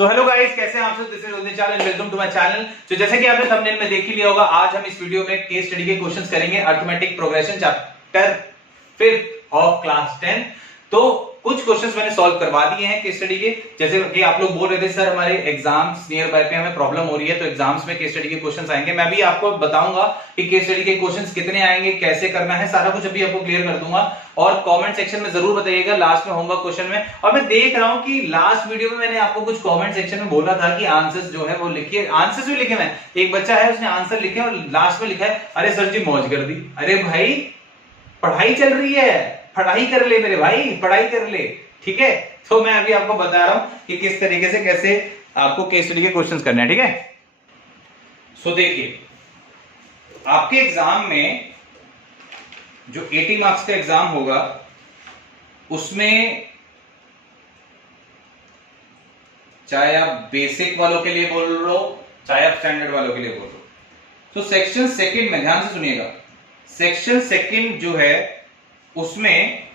So hello guys, कैसे हैं आप सब? This is Udit Chal and welcome to my channel. तो जैसे कि आपने थंबनेल में देख ही लिया होगा, आज हम इस वीडियो में केस स्टडी के क्वेश्चंस करेंगे arithmetic progression chapter 5 of class 10। तो कुछ क्वेश्चंस मैंने सॉल्व करवा दिए हैं केस स्टडी के। जैसे कि आप लोग बोल रहे थे सर हमारे एग्जाम्स नियर बाय पे हमें प्रॉब्लम हो रही है, तो एग्जाम्स में केस स्टडी के क्वेश्चंस आएंगे। मैं भी आपको बताऊंगा कि केस स्टडी के क्वेश्चंस कितने आएंगे, कैसे करना है, सारा कुछ अभी आपको क्लियर कर दूंगा। और कमेंट सेक्शन में जरूर बताइएगा लास्ट में होमवर्क क्वेश्चन में। और मैं देख रहा हूं कि लास्ट वीडियो में मैंने आपको कुछ कमेंट सेक्शन में बोला था कि आंसर्स जो है वो लिखिए। आंसर्स भी लिखे हैं, एक बच्चा है उसने आंसर लिखे और लास्ट में लिखा है अरे सर जी मौज कर दी। अरे भाई पढ़ाई चल रही है, पढ़ाई कर ले मेरे भाई, पढ़ाई कर ले, ठीक है। तो मैं अभी आपको बता रहा हूं कि किस तरीके से कैसे आपको केस स्टडी के क्वेश्चंस करने हैं, ठीक है। सो देखिए, आपके एग्जाम में जो 80 मार्क्स का एग्जाम होगा उसमें चाहे आप बेसिक वालों के लिए बोल रहे हो चाहे आप स्टैंडर्ड वालों के लिए बोल रहे हो, तो सेक्शन सेकंड में ध्यान से सुनिएगा। सेक्शन सेकंड जो है उसमें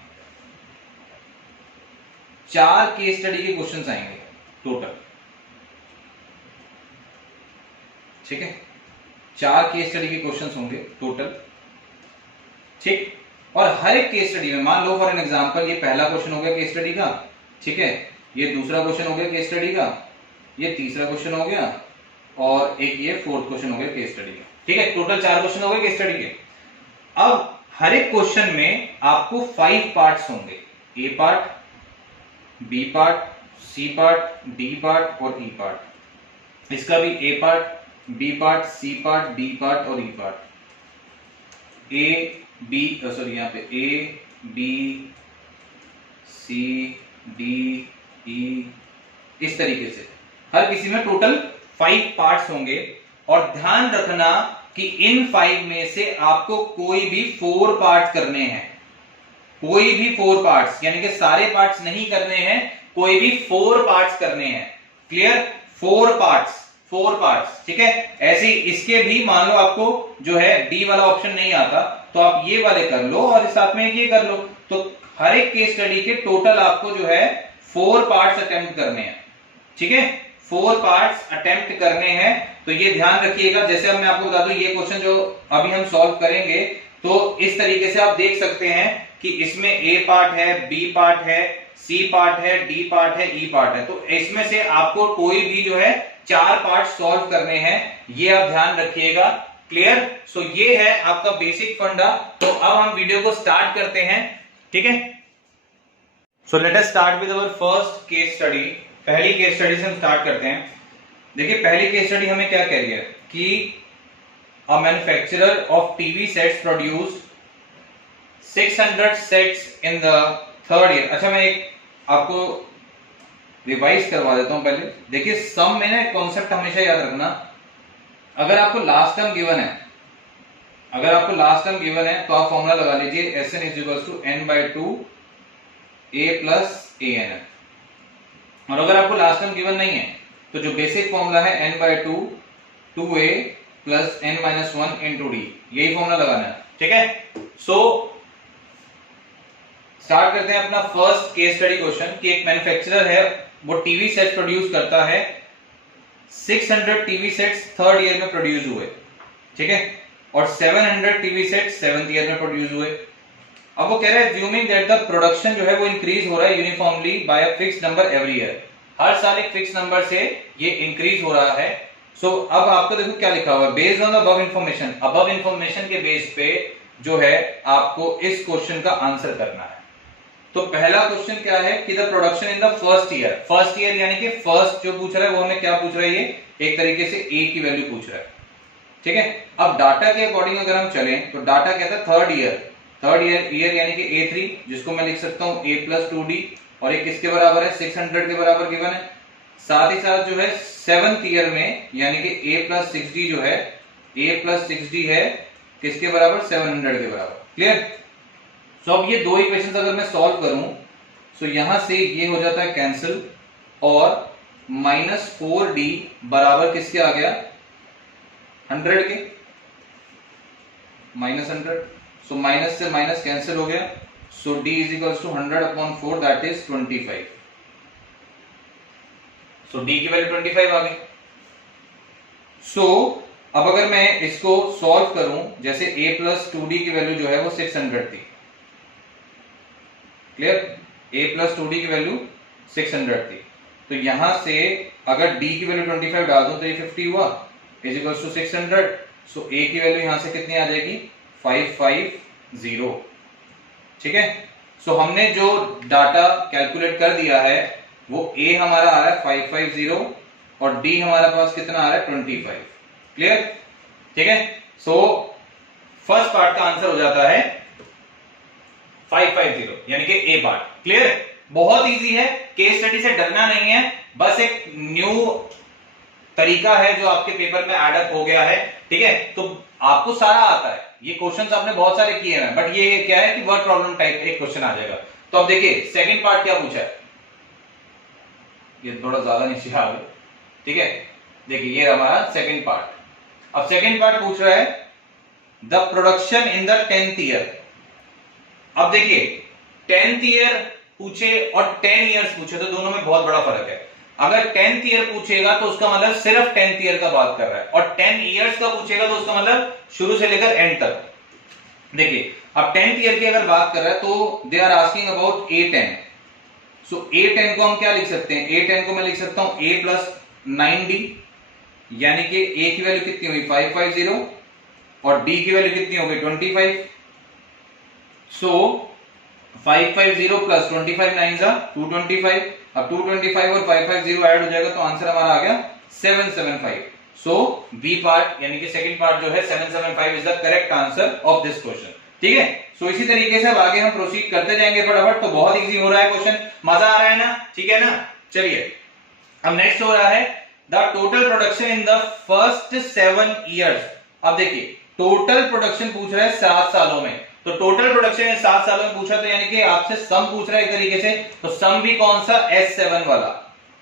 4 केस स्टडी के क्वेश्चंस आएंगे टोटल, ठीक है। 4 केस स्टडी के क्वेश्चंस होंगे टोटल, ठीक। और हर एक केस स्टडी में मान लो फॉर एन एग्जांपल ये पहला क्वेश्चन हो गया केस स्टडी का, ठीक है। ये दूसरा क्वेश्चन हो गया केस स्टडी का, ये तीसरा क्वेश्चन हो गया और एक ये फोर्थ क्वेश्चन हो गया केस स्टडी का, ठीक है। टोटल 4 क्वेश्चन हो गए केस स्टडी के। अब हर एक क्वेश्चन में आपको 5 पार्ट्स होंगे, A part, B part, C part, D part और ई पार्ट। इसका भी A part, B part, C part, D part और E part. A B sorry यहां पे A B C D E, इस तरीके से हर किसी में टोटल 5 पार्ट्स होंगे। और ध्यान रखना कि इन 5 में से आपको कोई भी 4 पार्ट करने हैं, कोई भी 4 पार्ट्स, यानी कि सारे पार्ट्स नहीं करने हैं, कोई भी 4 पार्ट्स करने हैं। क्लियर? 4 पार्ट्स, 4 पार्ट्स, ठीक है। ऐसे इसके भी मान लो आपको जो है डी वाला ऑप्शन नहीं आता तो आप ये वाले कर लो और साथ में ये कर लो। तो हर एक केस स्टडी के टोटल आपको जो है 4 पार्ट्स अटेम्प्ट करने हैं, ठीक है। 4 पार्ट्स अटेम्प्ट करने हैं, तो ये ध्यान रखिएगा। जैसे अब मैं आपको बता दूं, ये क्वेश्चन जो अभी हम सॉल्व करेंगे तो इस तरीके से आप देख सकते हैं कि इसमें ए पार्ट है, बी पार्ट है, सी पार्ट है, डी पार्ट है, ई पार्ट है। तो इसमें से आपको कोई भी जो है 4 पार्ट सॉल्व करने हैं, ये आप ध्यान रखिएगा। क्लियर? सो ये है आपका बेसिक फंडा। तो अब हम वीडियो को स्टार्ट करते हैं, ठीक है। So let us start with our first case study. पहली केस स्टडी से हम स्टार्ट करते हैं। देखिए पहली केस स्टडी हमें क्या कह रही है कि a manufacturer of TV sets produced 600 sets in the third year। अच्छा मैं एक आपको रिवाइज करवा देता हूं पहले। देखिए सम में ना एक कॉन्सेप्ट हमेशा याद रखना, अगर आपको लास्ट टर्म गिवन है, अगर आपको लास्ट टर्म गिवन है तो आप फॉर्मूला लगा लीजिए Sn = n/2 a + an। और अगर आपको लास्ट टर्म गिवन नहीं है तो जो बेसिक फॉर्मूला है n/2 2a + n-1 × d, यही फॉर्मूला लगाना है, ठीक है। सो स्टार्ट करते हैं अपना फर्स्ट केस स्टडी क्वेश्चन कि एक मैन्युफैक्चरर है, वो टीवी सेट प्रोड्यूस करता है। 600 टीवी सेट्स थर्ड ईयर में प्रोड्यूस हुए, ठीक है। और 700 टीवी सेट्स सेवंथ ईयर में प्रोड्यूस हुए। अब वो कह रहा है assuming that the प्रोडक्शन जो है वो इंक्रीज हो रहा है uniformly by a fixed number every year. हर साल एक फिक्स नंबर से ये इंक्रीज हो रहा है। सो अब आपको देखो क्या लिखा हुआ है, based on the above information. Above information के बेस पे जो है आपको इस क्वेश्चन का आंसर करना है। तो पहला क्वेश्चन क्या है कि the production in the first year, first year यानी कि फर्स्ट जो पूछ रहा है वो हमें क्या पूछ रहा है, ये एक तरीके से ए की वैल्यू पूछ रहा है, ठीक है। अब डाटा के अकॉर्डिंग अगर हम चलें तो डाटा कहता है थर्ड ईयर, थर्ड ईयर यानी कि A3, जिसको मैं लिख सकता हूं A + 2D, और ये किसके बराबर है, 600 के बराबर गिवन है। साथ ही साथ जो है 7th ईयर में यानी कि A + 6D जो है, A + 6D है किसके बराबर, 700 के बराबर। क्लियर? सो अब ये दो इक्वेशंस अगर मैं सॉल्व करूं तो यहां से ये हो जाता है कैंसिल, और -4D बराबर किसके आ गया, 100 के, -100। सो माइनस से माइनस कैंसिल हो गया। सो D = 100/4, that is 25। So D की वैल्यू 25 आ गई। सो अब अगर मैं इसको सॉल्व करूं, जैसे a प्लस 2d की वैल्यू जो है वो 600 थी, क्लियर, a प्लस 2d की वैल्यू 600 थी, तो यहां से अगर d की वैल्यू 25 डाल दूं तो ये 50 हुआ, is equals to 600। So a की वैल्यू यहां से कितनी आ जाएगी, 550, ठीक है। सो हमने जो डाटा कैलकुलेट कर दिया है वो a हमारा आ रहा है 550 और d हमारे पास कितना आ रहा है 25, क्लियर, ठीक है। सो फर्स्ट पार्ट का आंसर हो जाता है 550, यानी कि ए पार्ट, क्लियर। बहुत इजी है, केस स्टडी से डरना नहीं है, बस एक न्यू तरीका है जो आपके पेपर में ऐड अप हो गया है, ठीक है। तो आपको सारा आता है, ये क्वेश्चंस आपने बहुत सारे किए हैं, बट ये क्या है कि वर्ड प्रॉब्लम टाइप एक क्वेश्चन आ जाएगा। तो अब देखिए सेकंड पार्ट क्या पूछा है, ये थोड़ा ज्यादा नीचे आ गया, ठीक है। देखिए ये हमारा सेकंड पार्ट। अब सेकंड पार्ट पूछ रहा है the production in the 10th year. अब देखिए 10th ईयर पूछे और 10 इयर्स पूछे तो दोनों में बहुत बड़ा फर्क है। अगर 10th ईयर पूछेगा तो उसका मतलब सिर्फ 10th ईयर का बात कर रहा है, और 10 इयर्स का पूछेगा तो उसका मतलब शुरू से लेकर एंड तक। देखिए अब 10th ईयर की अगर बात कर रहा है तो they are asking about A10। So A10 को हम क्या लिख सकते हैं, A10 को मैं लिख सकता हूं A प्लस 9D, यानी कि A की वैल्यू कितनी हुई 550 और D की वैल्यू कितनी हो गई 25। सो 550 प्लस 25 9 जा 225। अब 225 और 550 ऐड हो जाएगा तो आंसर हमारा आ गया 775। सो बी पार्ट यानी कि सेकंड पार्ट जो है 775 is the correct answer of this question, ठीक है। सो इसी तरीके से अब आगे हम प्रोसीड करते जाएंगे फटाफट। तो बहुत इजी हो रहा है क्वेश्चन, मजा आ रहा है ना, ठीक है ना। चलिए अब नेक्स्ट हो रहा है the total production in the first 7 years. अब देखिए टोटल प्रोडक्शन पूछ रहा है 7 सालों में, तो टोटल प्रोडक्शन 7 सालों में पूछा, तो यानी कि आपसे सम पूछ रहा है एक तरीके से, तो सम भी कौन सा S7 वाला,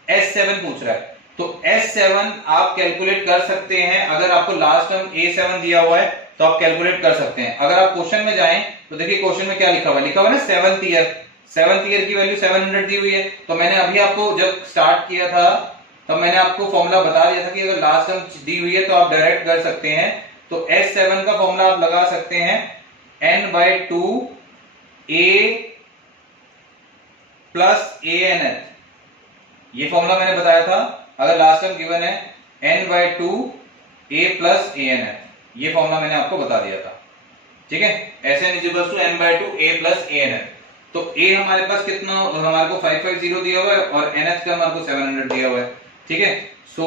S7 पूछ रहा है। तो S7 आप कैलकुलेट कर सकते हैं, अगर आपको लास्ट टर्म A7 दिया हुआ है तो आप कैलकुलेट कर सकते हैं। अगर आप क्वेश्चन में जाएं तो देखिए क्वेश्चन में क्या लिखा हुआ है, लिखा हुआ है ना 7th ईयर की वैल्यू 700 दी हुई है। तो मैंने अभी आपको जब स्टार्ट किया था तब मैंने आपको फॉर्मूला बता दिया था कि अगर लास्ट टर्म दी हुई है तो आप डायरेक्ट कर सकते हैं। तो S7 का फॉर्मूला आप लगा सकते हैं n/2 a प्लस ANN, ये फॉर्मूला मैंने बताया था। अगर लास्ट टाइम गिवन है n/2 a प्लस ANN, ये फॉर्मूला मैंने आपको बता दिया था, ठीक है। Sn = n/2 a plus ANN। तो a हमारे पास कितना, हमारे को 550 दिया हुआ है और NH का हमारे को 700 दिया हुआ है, ठीक है। सो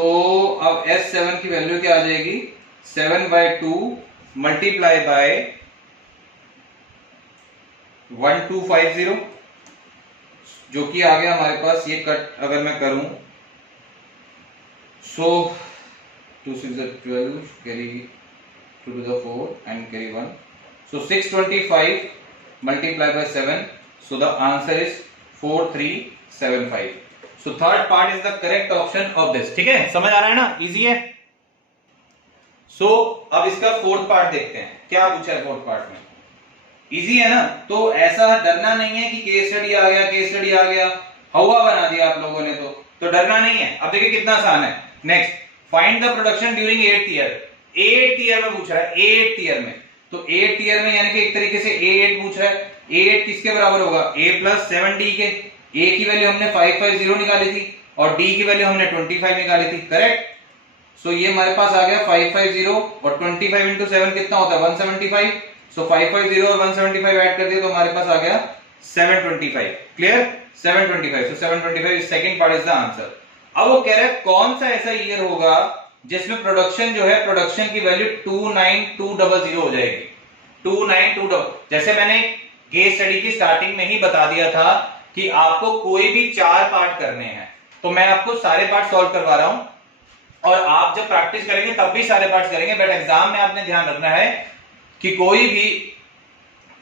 अब S7 की वैल्यू क्या आ जाएगी, 7/2 मल्टीप्लाई बाय 1250, जो कि आ गया हमारे पास, ये कट अगर मैं करूं सो 2 6 12 carry 2 to the 4 and carry 1, so 625 multiplied by 7, so the answer is 4375। so third part is the correct option of this, ठीक है, समझ आ रहा है ना, इजी है। सो अब इसका फोर्थ पार्ट देखते हैं, क्या पूछा है फोर्थ पार्ट में, इजी है ना। तो ऐसा डरना नहीं है कि केस स्टडी आ गया, केस स्टडी आ गया, हवा बना दिया आप लोगों ने, तो डरना नहीं है। अब देखिए कितना आसान है। Next, find the production during 8th year. 8th year में पूछ रहा है, 8th ईयर में, तो 8th ईयर में यानी कि एक तरीके से A8 पूछ रहा है। A8 किसके बराबर होगा, A प्लस 7D के। A की वैल्यू हमने 550 निकाली थी और D की वैल्यू हमने 25 निकाली थी, करेक्ट। सो ये हमारे पास आ गया 550 और 25 इंटू 7 कितना होता है 175। सो 550 और 175 ऐड कर दिया तो हमारे पास आ गया 725, clear, 725। So 725 second part is the answer. अब वो कह रहा है कौन सा ऐसा ईयर होगा जिसमें प्रोडक्शन जो है, प्रोडक्शन की वैल्यू 29200 हो जाएगी, 29200। जैसे मैंने केस स्टडी की स्टार्टिंग में ही बता दिया था कि आपको कोई भी 4 पार्ट करने हैं, तो मैं आपको सारे पार्ट सॉल्व करवा रहा हूं और आप जब प्रैक्टिस करेंगे तब भी सारे पार्ट्स करेंगे, बट एग्जाम में आपने ध्यान रखना है कि कोई भी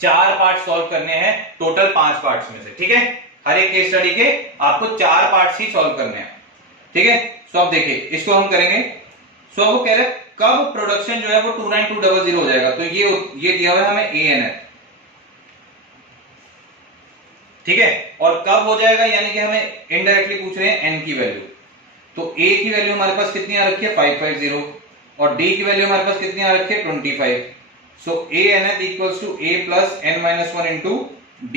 4 पार्ट सॉल्व करने हैं टोटल 5 पार्ट्स में से, ठीक है। हर एक केस स्टडी के आपको 4 पार्ट्स ही सॉल्व करने हैं, ठीक है। सो अब देखिए इसको हम करेंगे। सो वो कह रहे हैं कब प्रोडक्शन जो है वो 29200 हो जाएगा, तो ये दिया हुआ है हमें ANN, ठीक है। और कब हो जाएगा, यानी कि हमें इनडायरेक्टली पूछ रहे हैं n की वैल्यू। तो a की वैल्यू हमारे पास कितनी आ रखी है 550 और d की वैल्यू हमारे पास कितनी आ रखी है 25। So a nth equals to a plus n minus 1 into d।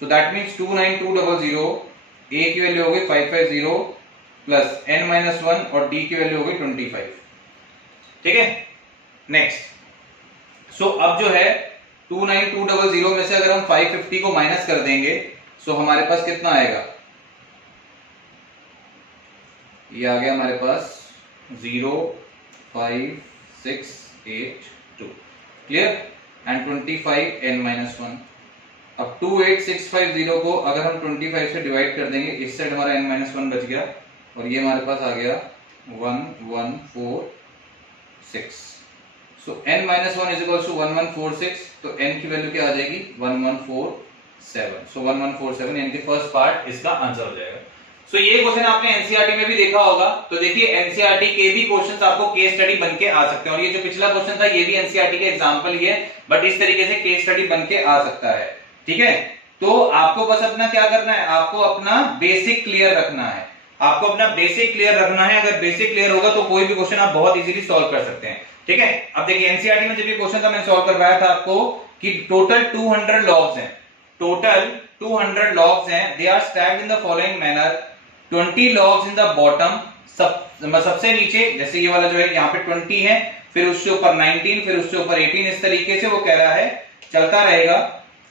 So that means 29200 a की वैल्यू हो गई 550 प्लस n माइनस 1 और d की वैल्यू हो गई 25। ठीक है, नेक्स्ट। सो अब जो है 29200 में से अगर हम 550 को माइनस कर देंगे सो हमारे पास कितना आएगा, ये आ गया हमारे पास 05682 क्लियर एंड 25 n माइनस 1। अब 28650 को अगर हम 25 से डिवाइड कर देंगे, इस साइड हमारा n माइनस 1 बच गया और ये हमारे पास आ गया 1146। So n minus 1 is equal to 1146, तो n की वैल्यू क्या आ जाएगी 1147। सो 1147 यानी कि फर्स्ट पार्ट इसका आंसर हो जाएगा। सो ये क्वेश्चन आपने एनसीईआरटी में भी देखा होगा, तो देखिए एनसीईआरटी के भी क्वेश्चंस आपको केस स्टडी बनके आ सकते हैं और ये जो पिछला क्वेश्चन था ये भी एनसीईआरटी का एग्जांपल ही है, बट इस तरीके से केस स्टडी बनके आ सकता है। ठीक है, तो आपको बस अपना क्या करना है, आपको अपना बेसिक क्लियर रखना है, आपको अपना बेसिक क्लियर रखना है। अगर बेसिक क्लियर होगा तो कोई भी क्वेश्चन आप बहुत इजीली सॉल्व कर सकते हैं। ठीक है, अब देखिए एनसीईआरटी में जब ये क्वेश्चन था मैंने सॉल्व करवाया था आपको कि टोटल 200 लॉग्स हैं, टोटल 200 लॉग्स हैं, they are stacked in the following manner, 20 logs in the bottom, सबसे नीचे जैसे ये वाला जो है यहाँ पे 20 है, फिर उसके ऊपर 19, फिर उसके ऊपर 18, इस तरीके से वो कह रहा है चलता रहेगा।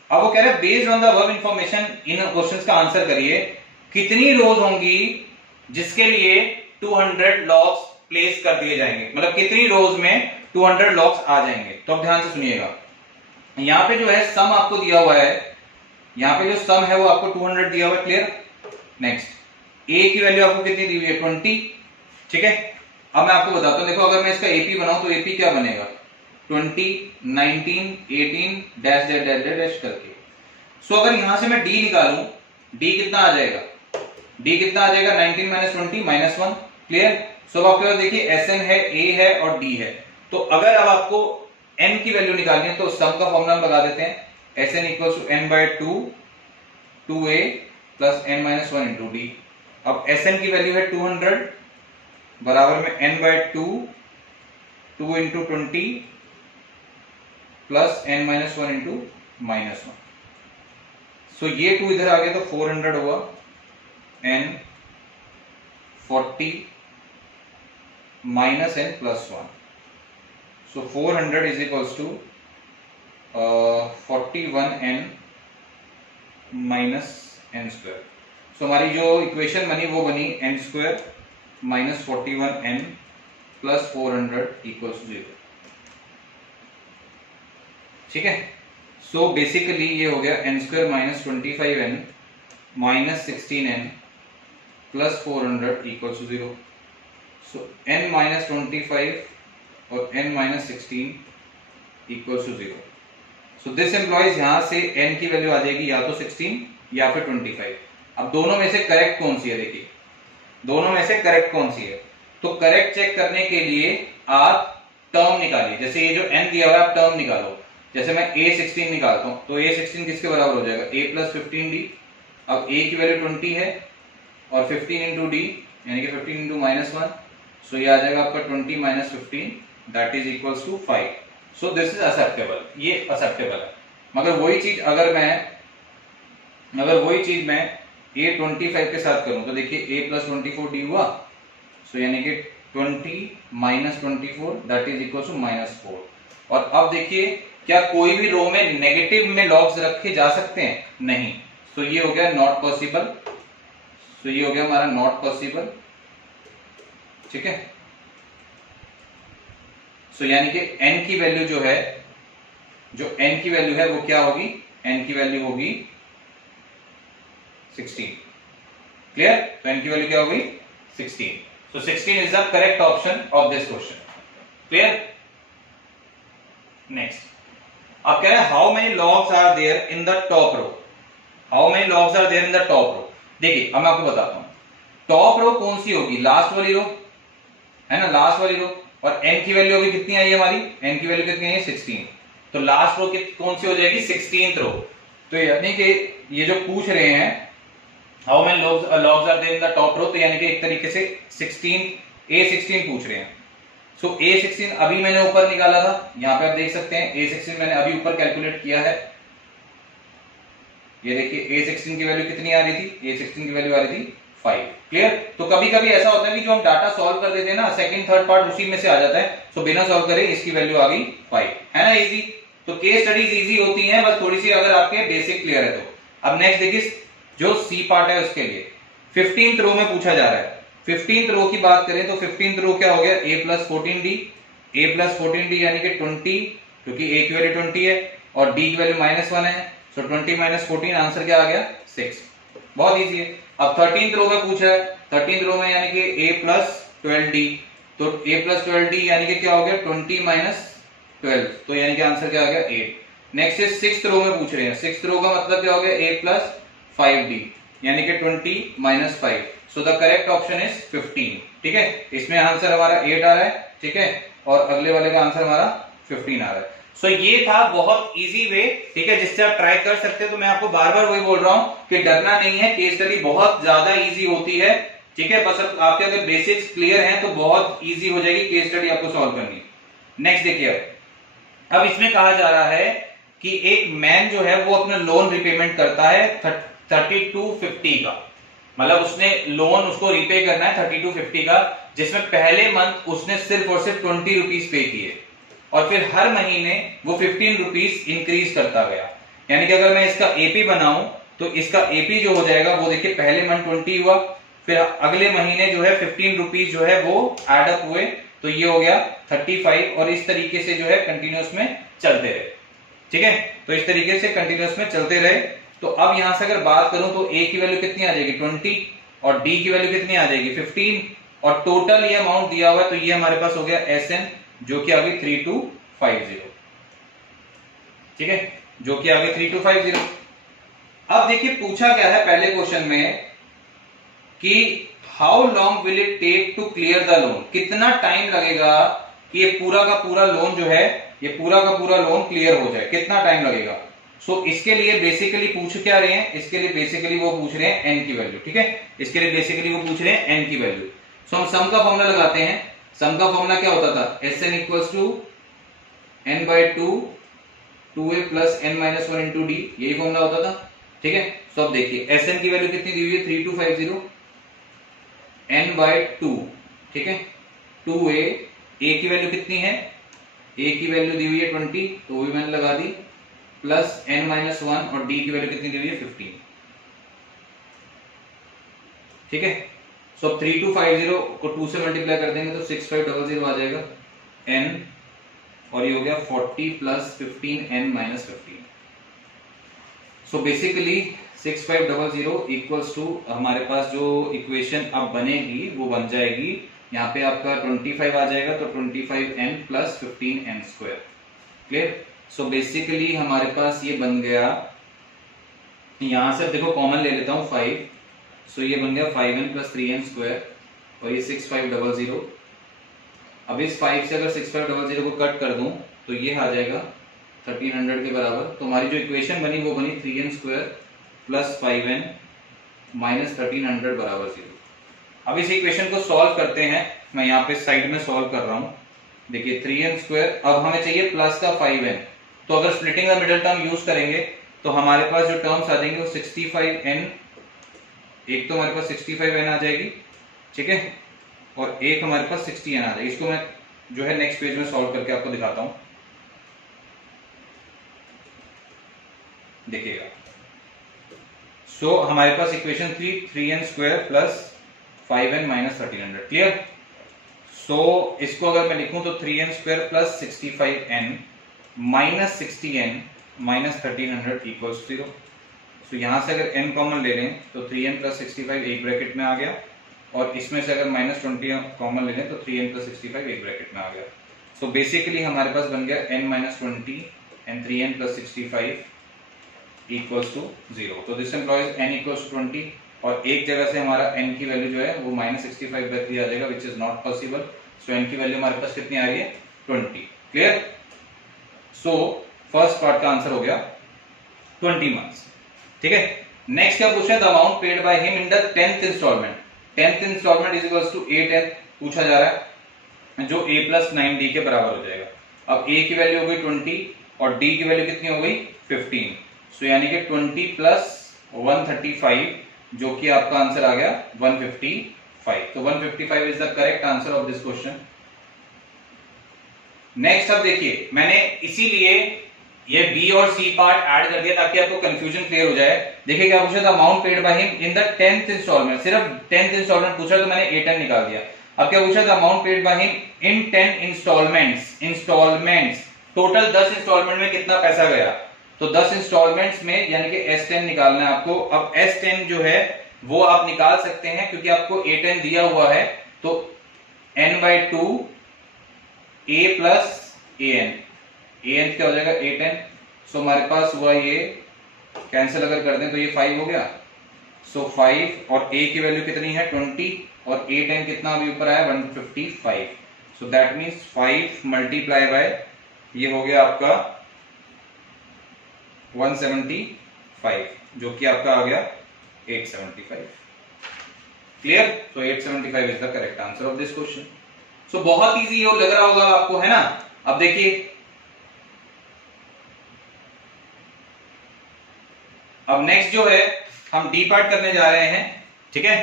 अब वो कह रहा है based on the above information in questions का आंसर करिए, कितनी रोज होंगी जिसके लिए 200 लॉग्स प्लेस कर दिए जाएंगे, मतलब कितनी रोज में 200 लॉग्स आ जाएंगे। तो अब ध्यान से सुनिएगा, यहाँ पे जो है सम आपको दिया हुआ है, यहाँ पे जो सम है वो आपको 200 दिया हुआ है, क्लियर। नेक्स्ट, a की वैल्यू आपको कितनी दी हुई है 20। ठीक है, अब मैं आपको बताता हूं, देखो अगर मैं इसका एपी बनाऊं तो एपी क्या बनेगा 20, 19, 18 डैश डैश डैश डैश करके। सो अगर यहां से मैं d निकालूं, d कितना आ जाएगा, d कितना आ जाएगा 19 माइनस 20 माइनस 1, क्लियर। सो आपके पास देखिए SN है, a है और d है, तो अगर अब आपको n की वैल्यू निकालनी है तो सम का फॉर्मूला लगा देते हैं, SN equals to n by 2 2a plus n minus 1 into d। अब SN की वैल्यू है 200 बराबर में n by 2 2 into 20 plus n minus 1 into minus 1। So ये 2 इधर आ गया तो 400 हुआ, n 40 minus n plus 1। So 400 is equals to 41n minus n square. So हमारी जो इक्वेशन बनी वो बनी n square minus 41n plus 400 equals 0। ठीक है, सो बेसिकली ये हो गया n square minus 25n minus 16n plus 400 equals 0। So n minus 25 और n minus 16 equals 0। So this implies यहां से n की वैल्यू आ जाएगी या तो 16 या फिर 25। अब दोनों में से करेक्ट कौन सी है, देखिए दोनों में से करेक्ट कौन सी है, तो करेक्ट चेक करने के लिए आप टर्म निकालिए। जैसे ये जो n दिया हुआ है आप टर्म निकालो, जैसे मैं a16 निकालता हूं तो a16 किसके बराबर हो जाएगा a प्लस 15d। अब a की वैल्यू 20 है और 15 इंटू d यानी कि 15 इंटू माइनस 1, सो ये आ जाएगा आपका 20 minus 15 that is equals to 5। So this is acceptable, ये एक्सेप्टेबल है। मगर वही चीज अगर मैं a25 के साथ करूं तो देखिए a प्लस 24d हुआ, सो यानी कि 20 minus 24 that is equal to minus 4। और अब देखिए क्या कोई भी रो में नेगेटिव में लॉग्स रखे जा सकते हैं, नहीं। सो ये हो गया नॉट पॉसिबल, सो ये हो गया हमारा नॉट पॉसिबल। ठीक है, सो यानी कि n की वैल्यू जो है, जो n की वैल्यू है वो क्या होगी, n की वैल्यू होगी 16, क्लियर। तो n की वैल्यू क्या होगी 16। So 16 is the correct option of this question, clear. Next, अब कह रहे हैं how many logs are there in the top row, how many logs are there in the top row. देखिए अब मैं आपको बताता हूं टॉप रो कौन सी होगी, लास्ट वाली रो है ना, लास्ट वाली रो। और n की वैल्यू अभी कितनी आई है हमारी, n की वैल्यू कितनी है 16, तो लास्ट रो कौन सी हो जाएगी 16th रो। तो यानी कि ये जो पूछ रहे हैं how many logs are there in the top row, तो यानी कि एक तरीके से 16 पूछ रहे हैं। सो A16 अभी मैंने ऊपर निकाला था, यहाँ पे आप देख सकते हैं A16 मैंने अभी ऊपर कैलकुलेट किया है। ये देखिए A16 की वैल्यू कितनी आ रही थी, A16 की वैल्यू आ रही थी 5। क्लियर। तो कभी कभी ऐसा होता है कि जो हम डाटा सॉल्व कर देते हैं ना, सेकंड थर्ड पार्ट उसी में से आ जाता है। तो बिना सॉल्व करे इसकी वैल्यू आ गई 5, है ना इजी। तो केस स्टडीज इजी होती हैं, बस थोड़ी सी अगर आपके बेसिक क्लियर है तो। अब नेक्स्ट देखिए जो सी पार्ट है उसके लिए 15th रो में पूछा जा रहा है। 15th रो की बात करें तो 15th रो क्या हो गया, a plus 14d, a plus 14d यानी कि 20, क्योंकि a की वैल्यू 20 है और d की वैल्यू -1 है। सो 20 माइनस 14 आंसर क्या आ गया 6। बहुत इजी है। अब 13th रो में पूछा है, 13th रो में यानी कि a प्लस 12d, तो a प्लस 12d यानी कि क्या हो गया 20 माइनस 12, तो यानी कि आंसर क्या आ गया 8। नेक्स्ट है 6th रो में पूछ रहे हैं, 6th रो का मतलब क्या हो गया a प्लस 5d यानी कि 20 minus 5। So the correct option is 15। ठीक है, इसमें आंसर हमारा 8 आ रहा है। ठीक है, और अगले वाले का आंसर हमारा 15 आ रहा है। सो ये था बहुत इजी वे, ठीक है, जिससे आप ट्राई कर सकते हो। तो मैं आपको बार बार वही बोल रहा हूं कि डरना नहीं है, केस स्टडी बहुत ज्यादा इजी होती है। ठीक है, बस आपके अगर बेसिक्स क्लियर हैं तो बहुत इजी हो जाएगी केस स्टडी आपको सॉल्व करनी। नेक्स्ट देखिए, अब इसमें कहा जा रहा है कि एक मैन जो है वो अपना लोन रिपेमेंट करता है 3250 का, मतलब उसने लोन उसको रिपे करना है 3250 का, जिसमें पहले मंथ उसने सिर्फ और सिर्फ 20 रुपीज पे किए और फिर हर महीने वो 15 रुपीज इंक्रीज करता गया। यानी कि अगर मैं इसका एपी बनाऊं तो इसका एपी जो हो जाएगा वो देखिए पहले मंथ 20 हुआ, फिर अगले महीने जो है 15 रुपीज जो है वो एड अप हुए, तो ये हो गया 35, और इस तरीके से जो है कंटिन्यूस में चलते रहे। ठीक है, तो इस तरीके से कंटिन्यूस में चलते रहे। तो अब यहां से अगर बात करूं तो ए की वैल्यू कितनी आ जाएगी 20 और डी की वैल्यू कितनी आ जाएगी 15, और टोटल ये अमाउंट दिया हुआ है, तो ये हमारे पास हो गया एसएन जो कि आ गई 3250। ठीक है, जो कि आ गई 3250। अब देखिए पूछा क्या है पहले क्वेश्चन में कि how long will it take to clear the loan, कितना टाइम लगेगा कि ये पूरा का पूरा लोन जो है, ये पूरा का पूरा लोन क्लियर हो जाए, कितना टाइम लगेगा। सो इसके लिए बेसिकली पूछ क्या रहे हैं, इसके लिए बेसिकली वो पूछ रहे हैं एन की वैल्यू। ठीक है, इसके लिए बेसिकली वो पूछ रहे हैं एन की वैल्यू। सो हम सम का फॉर्मूला लगाते हैं। सम का फॉर्मूला क्या होता था, S N equals to N by 2a plus N minus 1 into D, यही फॉर्मूला होता था। ठीक है, सो अब देखिए एस एन की वैल्यू कितनी दी हुई है 3250, n बाई 2। ठीक है, 2a, a की वैल्यू कितनी है, a की वैल्यू दी हुई है 20, तो वो भी मैंने लगा दी, प्लस n माइनस 1, और d की वैल्यू कितनी दी हुई है 15। ठीक है, सो 3250 को 2 से मल्टीप्लाई कर देंगे तो 6500 आ जाएगा n, और ये हो गया 40 plus 15 n minus 15। So basically 6500 equals to हमारे पास जो इक्वेशन अब बनेगी वो बन जाएगी, यहाँ पे आपका 25 आ जाएगा, तो 25n plus 15n square. Clear. So basically हमारे पास ये बन गया, यहां से देखो कॉमन ले लेता हूं 5, सो ये बन गया 5n प्लस 3n स्क्वायर, और ये 6500। अब इस 5 से अगर 6500 को कट कर दूं तो ये आ जाएगा 1300 के बराबर। तो हमारी जो इक्वेशन बनी वो बनी 3n square plus 5n minus 1300 बराबर 0। अब इस इक्वेशन को सॉल्व करते हैं, मैं यहाँ पे साइड में सॉल्व कर रहा हूं। देखिए 3n स्क्वायर, अब हमें चाहिए प्लस का 5n, तो अगर splitting the middle term use करेंगे तो हमारे पास जो टर्म्स आ जाएंगे वो 65n, एक तो हमारे पास 65n आ जाएगी, ठीक है, और एक हमारे पास 60n आ जाएगी। इसको मैं जो है नेक्स्ट पेज में सॉल्व करके आपको दिखाता हूं, देखिएगा। सो हमारे पास equation 3n square plus 5n minus 1300। Clear. So इसको अगर मैं लिखूं तो 3n square plus 65n minus 60n minus 1300 equals 0। So यहां से अगर n कॉमन ले लें तो 3n प्लस 65 एक ब्रैकेट में आ गया, और इसमें से अगर माइनस 20 कॉमन ले लें तो 3n प्लस 65 एक ब्रैकेट में आ गया। सो बेसिकली हमारे पास बन गया n minus 20 and 3n plus 65 equals to 0। तो this implies n equals to 20, और एक जगह से हमारा n की वैल्यू जो है वो माइनस 65/3 आ जाएगा, which is not possible. So n की वैल्यू हमारे पास कितनी आ रही है 20। क्लियर। सो फर्स्ट पार्ट का आंसर हो गया 20 मंथ्स। ठीक है, नेक्स्ट क्या पूछा है, the amount paid by him in the 10th instalment. 10th instalment is equals to 8n पूछा जा रहा है, जो a प्लस 9d के बराबर हो जाएगा। अब a की वैल्यू हो गई 20 और d की वैल्यू कितनी हो गई 15, सो यानी कि 20 प्लस 135 जो कि आपका आंसर आ गया 155। तो 155 is the correct answer of this question. Next अब देखिए, मैंने इसीलिए ये बी और सी पार्ट ऐड कर दिया ताकि आपको कंफ्यूजन क्लियर हो जाए। देखिए क्या पूछा था, amount paid by him in the 10th instalment, सिर्फ 10th इंस्टॉलमेंट पूछा तो मैंने 8n निकाल दिया। अब क्या पूछा था, amount paid by him in 10 instalments, total 10 instalment में कितना पैसा गया, तो 10 इंस्टॉलमेंट्स में यानी कि S10 निकालना है आपको। अब S10 जो है वो आप निकाल सकते हैं क्योंकि आपको 8n दिया हुआ है, तो n/2 a plus an, an क्या हो जाएगा 8n, सो हमारे पास हुआ ये, कैंसिल अगर कर दें तो ये 5 हो गया, सो 5 और a की वैल्यू कितनी है 20 और 8n कितना अभी ऊपर आया 155, so that means 5 multiply by ये हो गया आपका 175 जो कि आपका आ गया 875। Clear? So 875 is the correct answer of this question. So बहुत इजी हो लग रहा होगा आपको, है ना। अब देखिए, अब नेक्स्ट जो है हम डी पार्ट करने जा रहे हैं, ठीक है।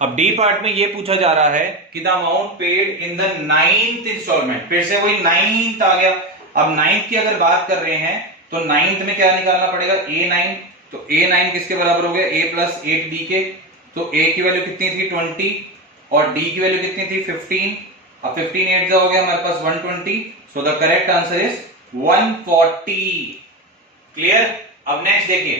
अब डी पार्ट में ये पूछा जा रहा है कि the amount paid in the 9th instalment, फिर से वही 9th आ गया। अब 9th की अगर बात कर रहे हैं तो 9th में क्या निकालना पड़ेगा a9, तो a9 किसके बराबर हो गया a प्लस 8d के, तो a की वैल्यू कितनी थी 20 और d की वैल्यू कितनी थी 15, अब 15 8 हो गया हमारे पास 120, so the correct answer is 140। Clear? अब नेक्स्ट देखिए,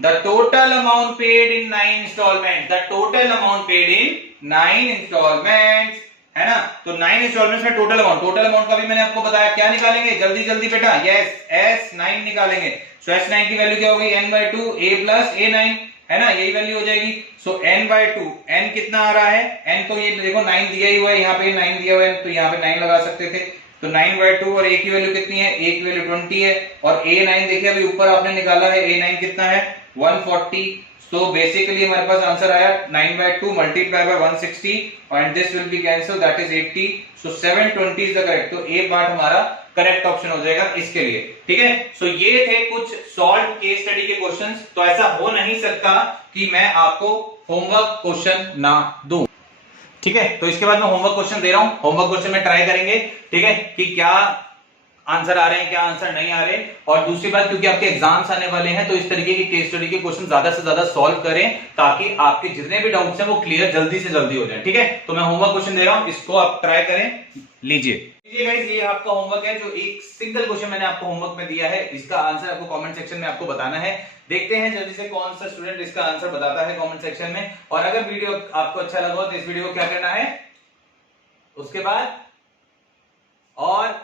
the total amount paid in 9 instalment, the total amount paid in 9 instalment, है ना। तो 9 इंस्टॉलमेंट्स में टोटल अमाउंट का भी मैंने आपको बताया, क्या निकालेंगे जल्दी जल्दी बेटा, यस S9 निकालेंगे। सो S9 की वैल्यू क्या हो गई n/2 a प्लस a9, है ना, यही वैल्यू हो जाएगी। सो n/2, n कितना आ रहा है, n तो ये देखो 9 दिया ही हुआ है, यहाँ पे 9 दिया हुआ है तो यहाँ पे 9 लगा सकते थे, तो 9/2 और a की वैल्यू कितनी है, a की वैल्यू 20 है और a9 देखिए अभी ऊपर आपने निकाला है, a9 कितना है 140, सो बेसिकली हमारे पास आंसर आया 9/2 multiply by 160 and this will be cancel, that is 80, so 720 is the correct. तो ए पार्ट हमारा करेक्ट ऑप्शन हो जाएगा इसके लिए, ठीक है। सो ये थे कुछ सॉल्व केस स्टडी के क्वेश्चंस। तो ऐसा हो नहीं सकता कि मैं आपको होमवर्क क्वेश्चन ना दूं, ठीक है। तो इसके बाद मैं होमवर्क क्वेश्चन दे रहा हूं, होमवर्क क्वेश्चन में ट्राई करेंगे, ठीक है, कि क्या आंसर आ रहे हैं क्या आंसर नहीं आ रहे। और दूसरी बात, क्योंकि आपके एग्जाम्स आने वाले हैं तो इस तरीके की केस स्टडी के क्वेश्चन ज्यादा से ज्यादा सॉल्व करें ताकि आपके जितने भी डाउट्स हैं वो क्लियर जल्दी से जल्दी हो जाए, ठीक है। तो मैं होमवर्क क्वेश्चन दे रहा हूं, इसको आप ट्राई करें, लीजिए गाइस, ये आपका होमवर्क है, जो एक सिंगल क्वेश्चन मैंने आपको होमवर्क में दिया है, इसका आंसर आपको कमेंट सेक्शन में आपको बताना है। देखते हैं जल्दी से कौन सा स्टूडेंट इसका आंसर बताता है कमेंट सेक्शन में। और अगर वीडियो आपको अच्छा लगा हो तो इस वीडियो को क्या करना है, उसके बाद, और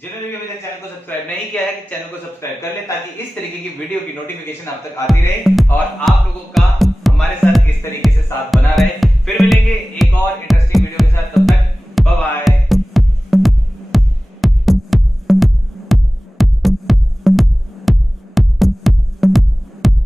जिन्होंने भी अभी तक चैनल को सब्सक्राइब नहीं किया है कि चैनल को सब्सक्राइब कर ले ताकि इस तरीके की वीडियो की नोटिफिकेशन आप तक आती रहे और आप लोगों का